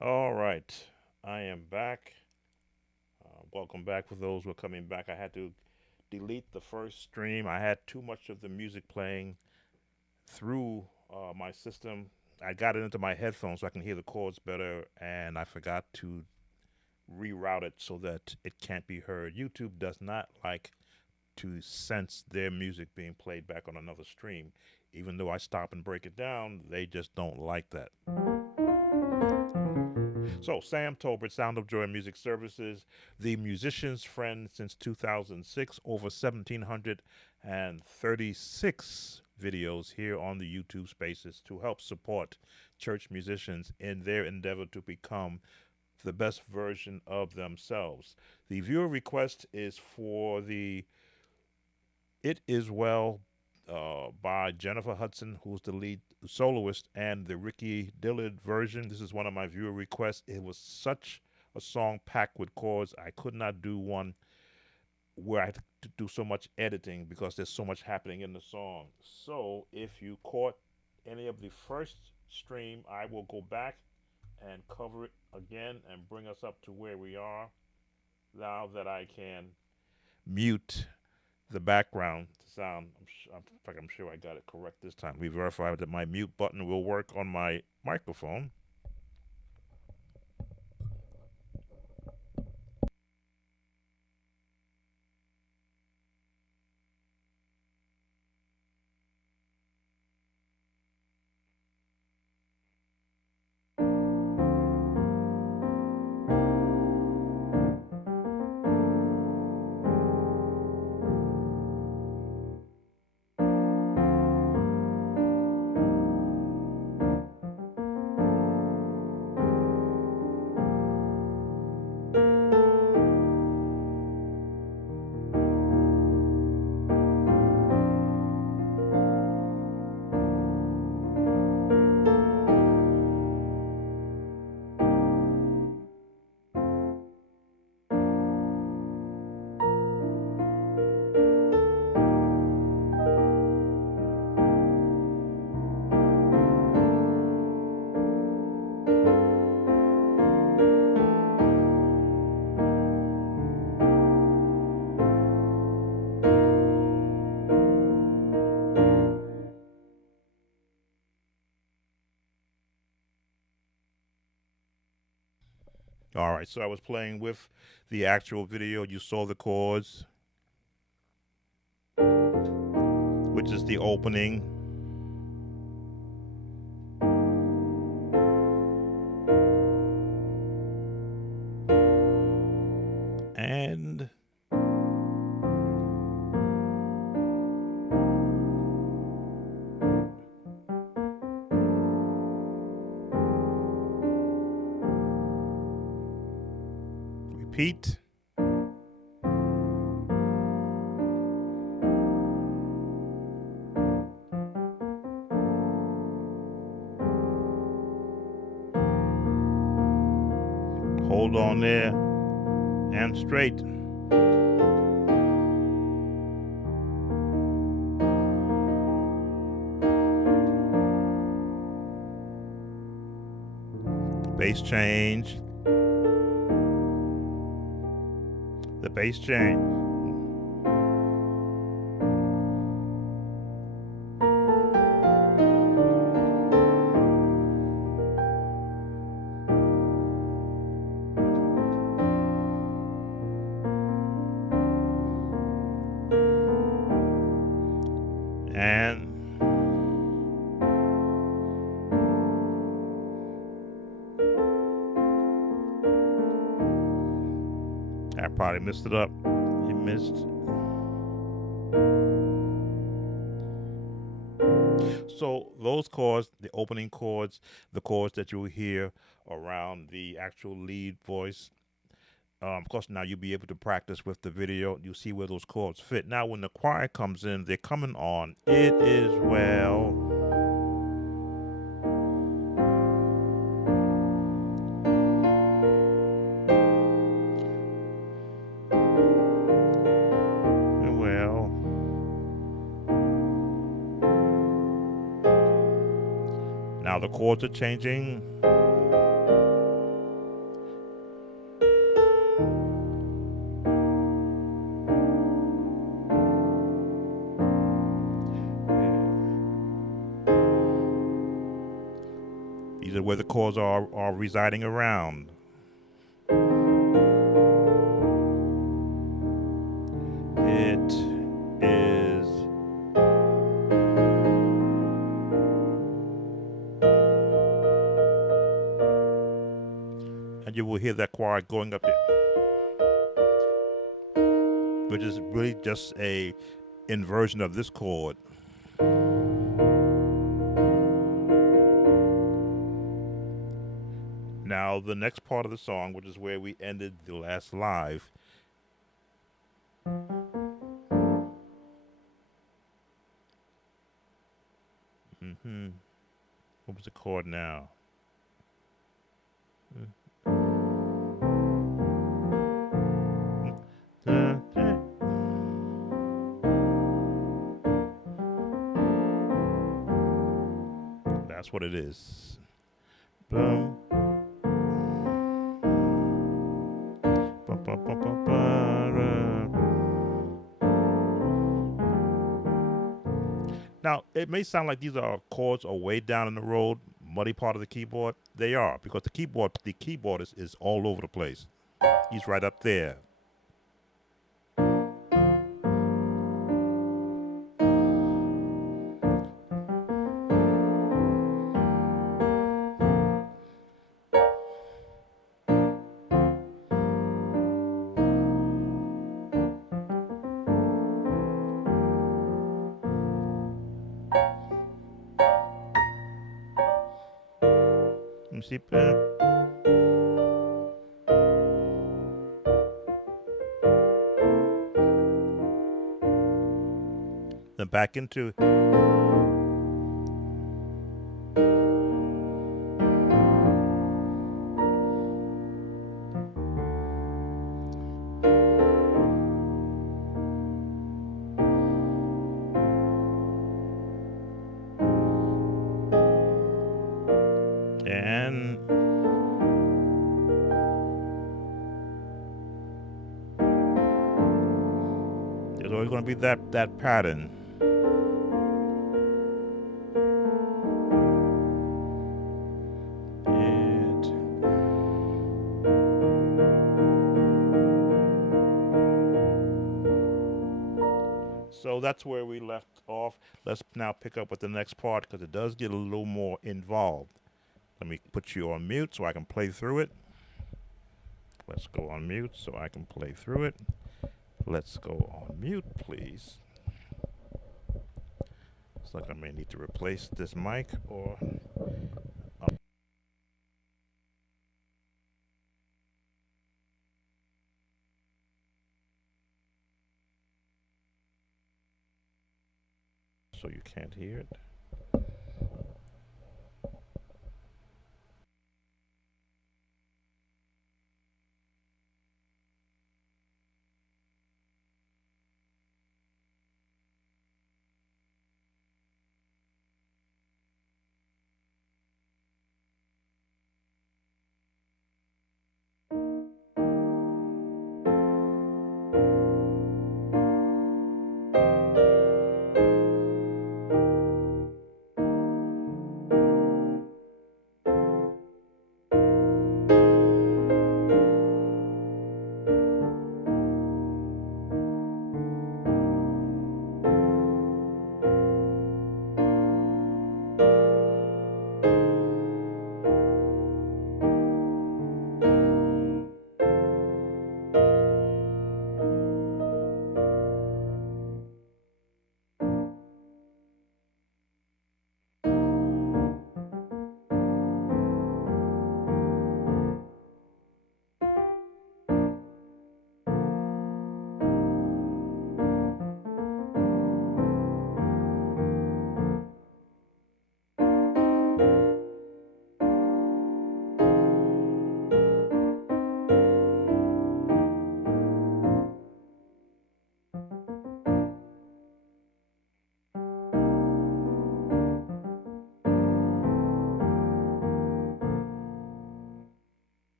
All right, I am back. Welcome back for those who are coming back. I had to delete the first stream. I had too much of the music playing through my system. I got it into my headphones so I can hear the chords better, and I forgot to reroute it so that it can't be heard. YouTube does not like to sense their music being played back on another stream. Even though I stop and break it down, they just don't like that. So, Sam Tolbert, Sound of Joy Music Services, the musician's friend since 2006, over 1,736 videos here on the YouTube spaces to help support church musicians in their endeavor to become the best version of themselves. The viewer request is for the It Is Well by Jennifer Hudson, who's the lead soloist, and the Ricky Dillard version. This is one of my viewer requests. It was such a song packed with chords. I could not do one where I had to do so much editing because there's so much happening in the song. So if you caught any of the first stream, I will go back and cover it again and bring us up to where we are now that I can mute the background sound. In fact, I'm sure I got it correct this time. We verified that my mute button will work on my microphone. All right, so I was playing with the actual video. You saw the chords, which is the opening. And repeat. Hold on there and straight. Bass change. The bass change. And I probably messed it up. It missed. So those chords, the opening chords, the chords that you'll hear around the actual lead voice. Of course, now you'll be able to practice with the video. You see where those chords fit. Now, when the choir comes in, they're coming on. It is well. Well. Now the chords are changing. These are where the chords are residing around. It is and you will hear that chord going up there, which is really just a inversion of this chord. Now, the next part of the song, which is where we ended the last live, what was the chord now? That's what it is. Boom. Now, it may sound like these are chords are way down in the road, muddy part of the keyboard. They are, because the keyboard is all over the place. He's right up there. Let me see. Then back into. And there's always going to be that pattern. So that's where we left off. Let's now pick up with the next part, because it does get a little more involved. Let me put you on mute so I can play through it. Let's go on mute so I can play through it. Let's go on mute, please. Looks like I may need to replace this mic or... so you can't hear it.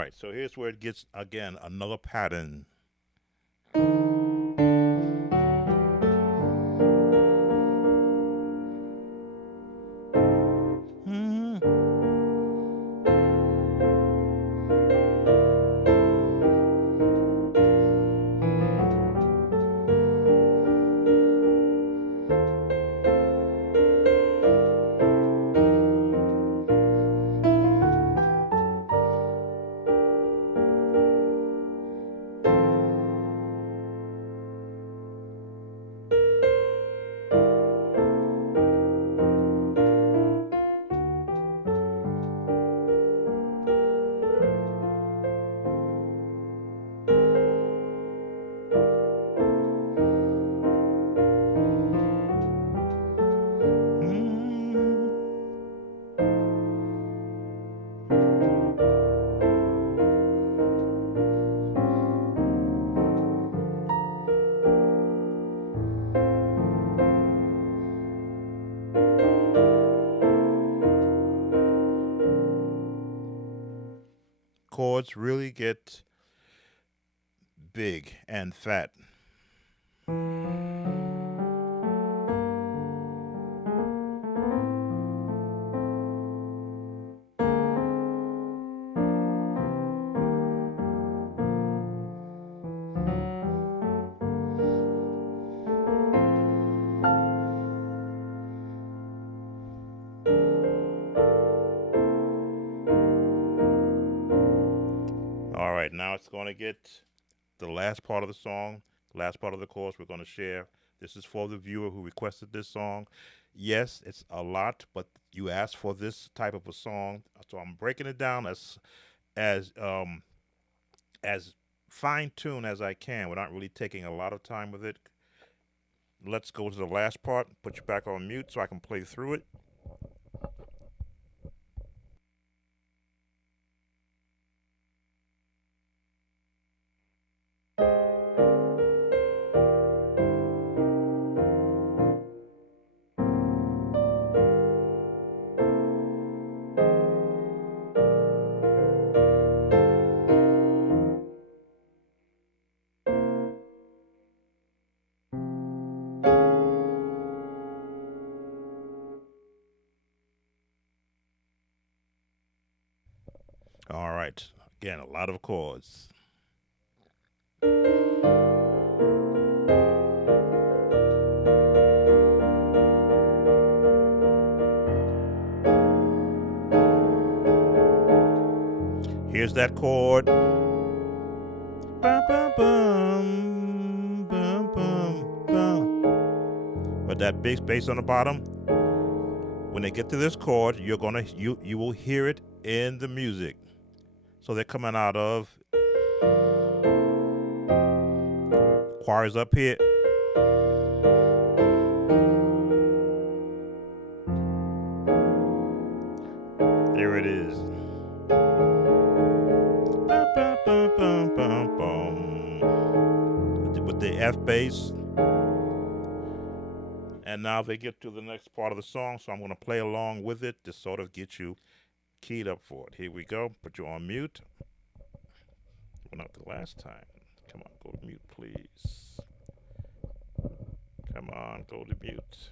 right, so here's where it gets again another pattern. Mhm. Mhm. Chords really get big and fat. All right, now it's going to get the last part of the song, last part of the course we're going to share. This is for the viewer who requested this song. Yes, it's a lot, but you asked for this type of a song, so I'm breaking it down as as fine tuned as I can. We're not really taking a lot of time with it. Let's go to the last part. Put you back on mute so I can play through it. All right. Again, a lot of chords. Here's that chord. Bum, bum, bum, bum, bum, bum. With that big bass on the bottom. When they get to this chord, you will hear it in the music. So they're coming out of choirs up here. There it is. Bum, bum, bum, bum, bum, bum. With the F bass. And now they get to the next part of the song, so I'm going to play along with it to sort of get you keyed up for it. Here we go. Put you on mute. Went out the last time. Come on, go to mute, please. Come on, go to mute.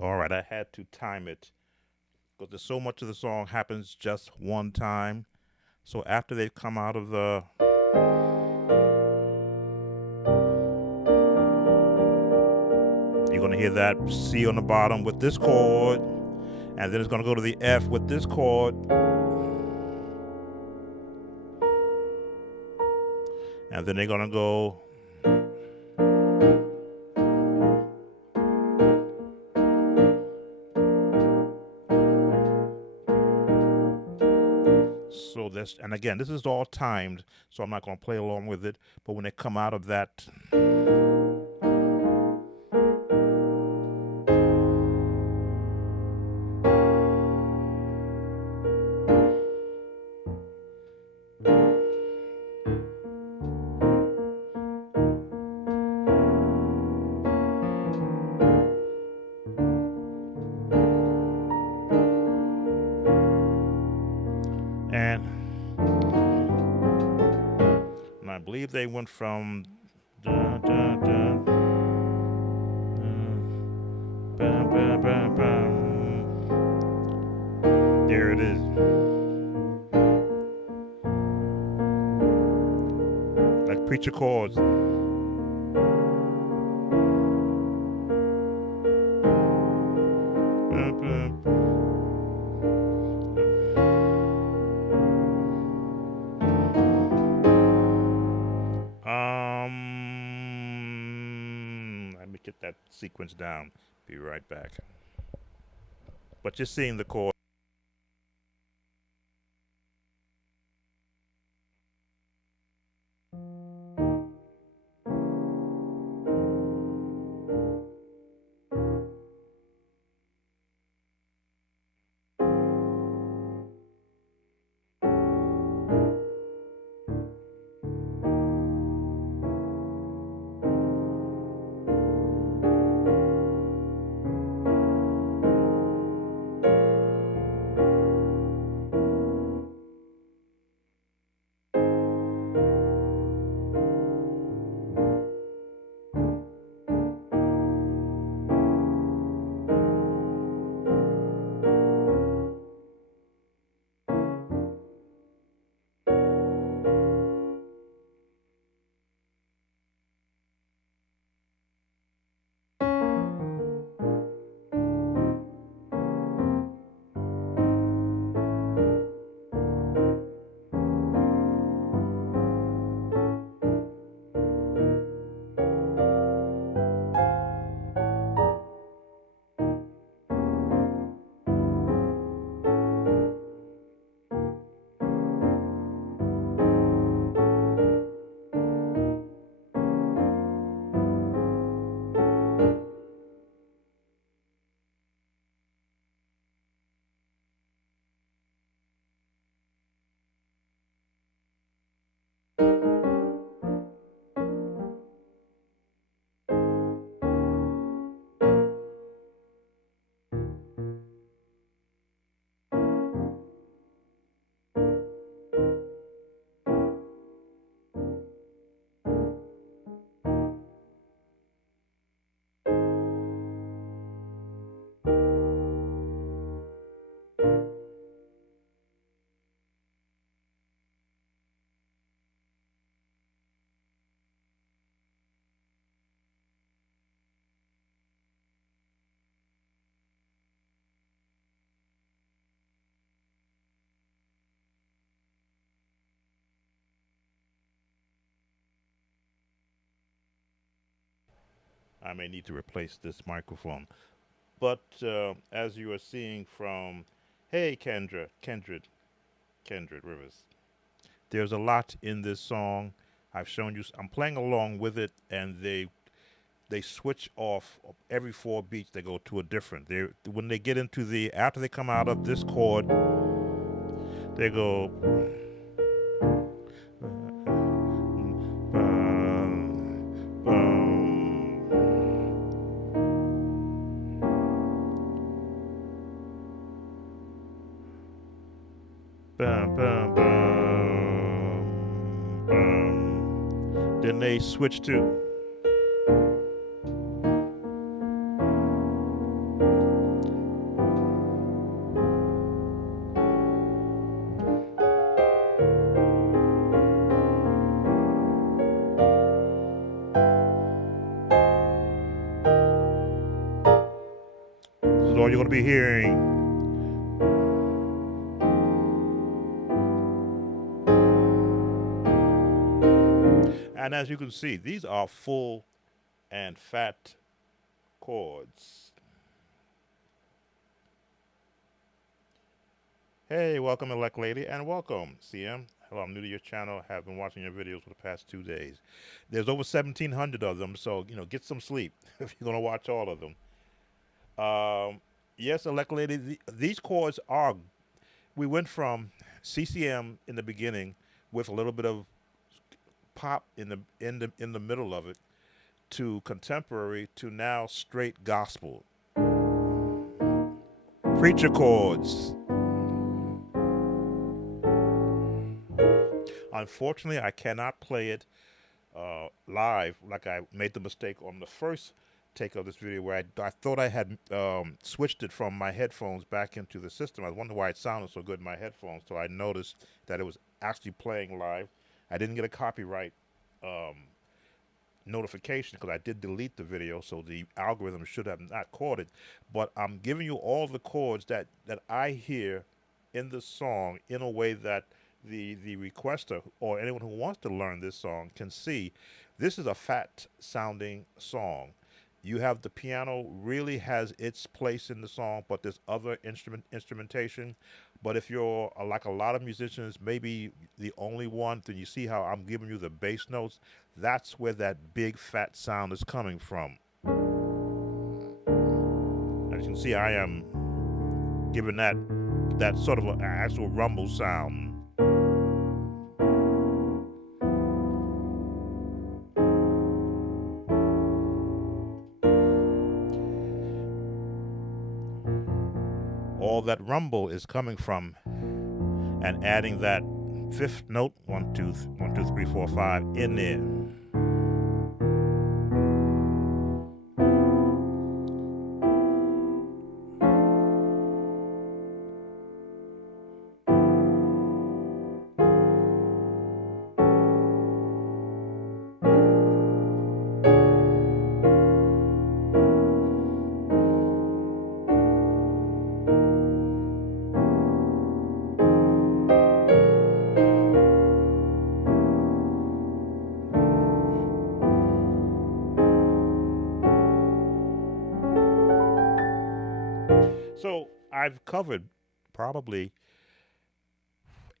All right, I had to time it because there's so much of the song happens just one time. So after they've come out of the, you're gonna hear that C on the bottom with this chord, and then it's gonna go to the F with this chord, and then they're gonna go. So this, and again, this is all timed, so I'm not gonna play along with it. But when they come out of that, and I believe they went from da, da, da, bam, bam, bam, bam. There it is. Like preacher chords. Bam, bam. Let me get that sequence down. Be right back. But you're seeing the chord. I may need to replace this microphone. But as you are seeing from, hey Kendra Rivers, there's a lot in this song. I've shown you. I'm playing along with it, and they switch off every 4 beats. They go to a different. They when they get into the after they come out of this chord, they go. Bum, bum, bum, bum. Then they switch to all you're going to be hearing. And as you can see, these are full and fat chords. Hey, welcome, Elect Lady, and welcome, CM. Hello, I'm new to your channel. Have been watching your videos for the past 2 days. There's over 1,700 of them, so get some sleep if you're gonna watch all of them. Yes, Elect Lady, these chords are. We went from CCM in the beginning with a little bit of pop in the middle of it, to contemporary, to now straight gospel. Preacher chords. Unfortunately, I cannot play it live, like I made the mistake on the first take of this video, where I thought I had switched it from my headphones back into the system. I wonder why it sounded so good in my headphones. So I noticed that it was actually playing live. I didn't get a copyright notification because I did delete the video, so the algorithm should have not caught it. But I'm giving you all the chords that I hear in the song in a way that the requester or anyone who wants to learn this song can see. This is a fat sounding song. You have the piano really has its place in the song, but there's other instrumentation. But if you're like a lot of musicians, maybe the only one, then you see how I'm giving you the bass notes. That's where that big fat sound is coming from. As you can see, I am giving that sort of an actual rumble sound. All that rumble is coming from and adding that fifth note, 1 2 3 4 5 in there. So I've covered probably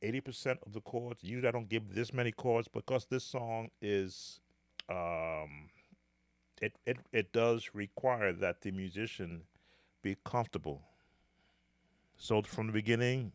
80% of the chords. Usually I don't give this many chords because this song is, it does require that the musician be comfortable. So from the beginning.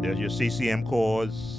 There's your CCM chords.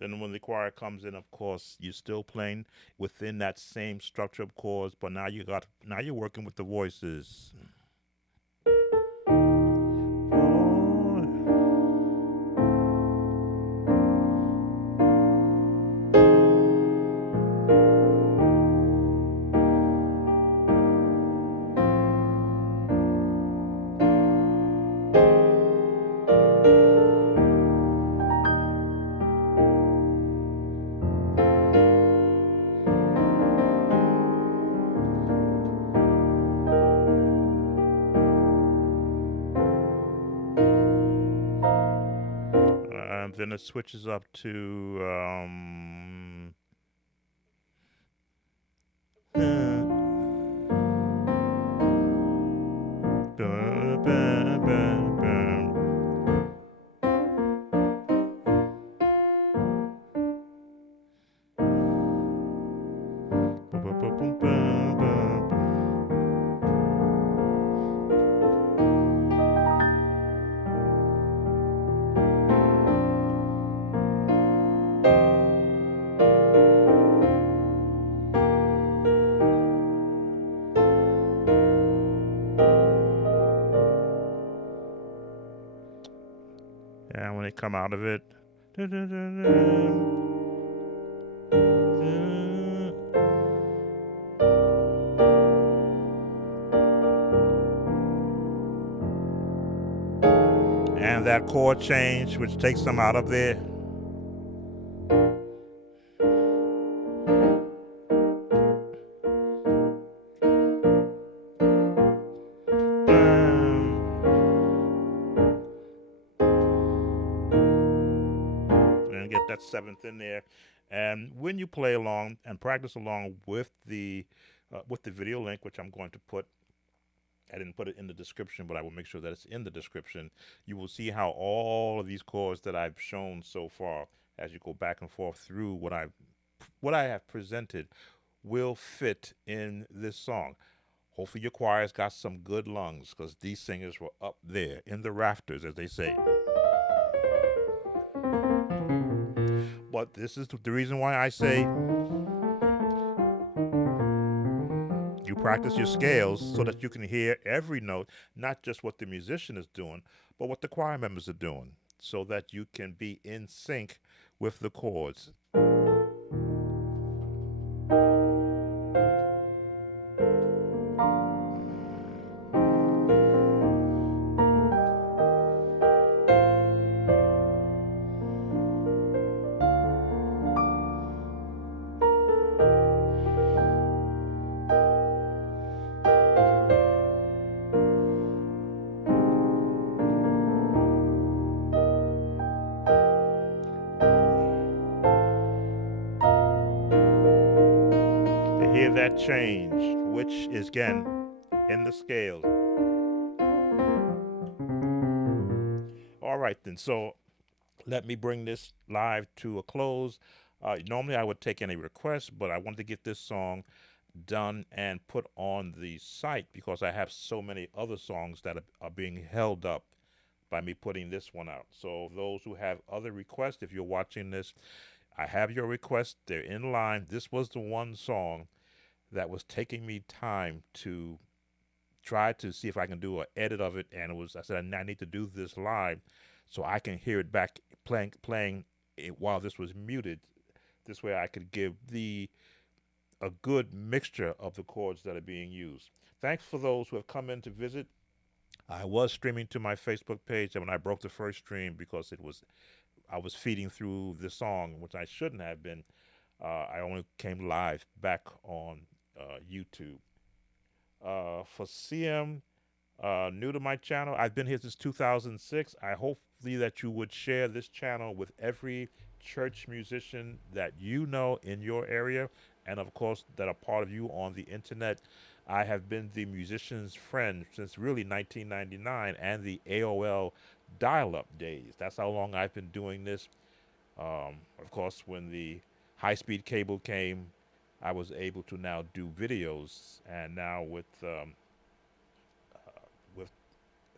Then when the choir comes in, of course, you're still playing within that same structure of chords, but now you're working with the voices. Then it switches up to And when they come out of it, and that chord change, which takes them out of there. And get that seventh in there. And when you play along and practice along with the video link, which I'm going to put, I didn't put it in the description, but I will make sure that it's in the description. You will see how all of these chords that I've shown so far, as you go back and forth through what I have presented, will fit in this song. Hopefully your choir's got some good lungs, because these singers were up there in the rafters, as they say. But this is the reason why I say you practice your scales so that you can hear every note, not just what the musician is doing, but what the choir members are doing, so that you can be in sync with the chords. To hear that change, which is again in the scales. All right, then. So let me bring this live to a close. Normally I would take any requests, but I wanted to get this song done and put on the site because I have so many other songs that are being held up by me putting this one out. So those who have other requests, if you're watching this, I have your requests. They're in line. This was the one song that was taking me time to try to see if I can do an edit of it, and I said I need to do this live so I can hear it back playing it while this was muted. This way I could give a good mixture of the chords that are being used. Thanks for those who have come in to visit. I was streaming to my Facebook page, and when I broke the first stream because I was feeding through the song, which I shouldn't have been. I only came live back on YouTube. For CM, new to my channel, I've been here since 2006. I hopefully that you would share this channel with every church musician that you know in your area, and of course that are part of you on the internet. I have been the musician's friend since really 1999 and the AOL dial-up days. That's how long I've been doing this. Of course, when the high-speed cable came, I was able to now do videos, and now with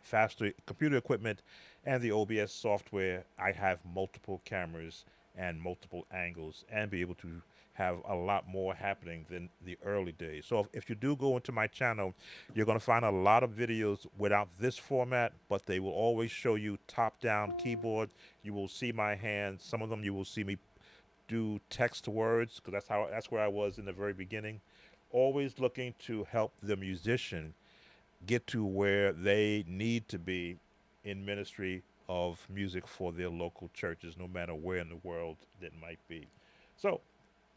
faster computer equipment and the OBS software, I have multiple cameras and multiple angles and be able to have a lot more happening than the early days. So if you do go into my channel, you're going to find a lot of videos without this format, but they will always show you top-down keyboard. You will see my hands. Some of them you will see me do text to words, because that's where I was in the very beginning. Always looking to help the musician get to where they need to be in ministry of music for their local churches, no matter where in the world that might be. So,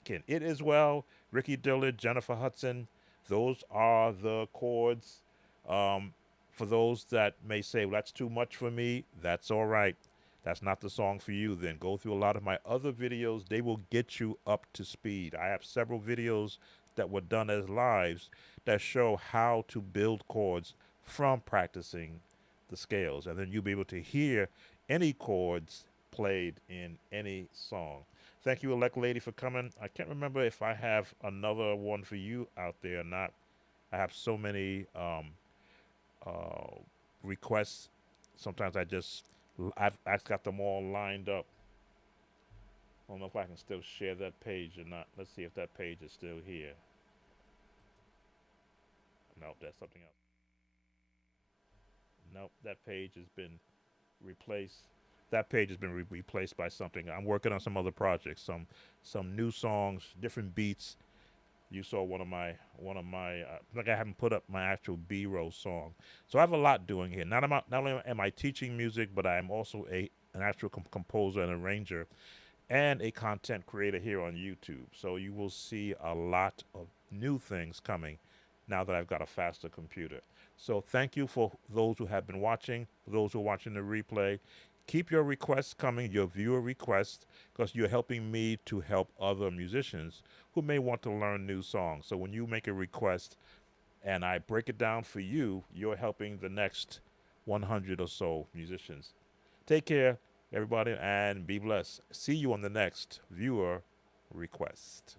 again, It Is Well, Ricky Dillard, Jennifer Hudson, those are the chords. For those that may say, well, that's too much for me, that's all right. That's not the song for you. Then go through a lot of my other videos. They will get you up to speed. I have several videos that were done as lives that show how to build chords from practicing the scales. And then you'll be able to hear any chords played in any song. Thank you, elect lady, for coming. I can't remember if I have another one for you out there or not. I have so many uh, requests. Sometimes I've got them all lined up. I don't know if I can still share that page or not. Let's see if that page is still here. Nope, that's something else. Nope, that page has been replaced. That page has been replaced by something. I'm working on some other projects, some new songs, different beats. You saw one of my like I haven't put up my actual B-roll song. So I have a lot doing here. Not only am I teaching music, but I am also a an actual composer and arranger and a content creator here on YouTube. So you will see a lot of new things coming now that I've got a faster computer. So thank you for those who have been watching, for those who are watching the replay. Keep your requests coming, your viewer requests, because you're helping me to help other musicians who may want to learn new songs. So when you make a request and I break it down for you, you're helping the next 100 or so musicians. Take care, everybody, and be blessed. See you on the next viewer request.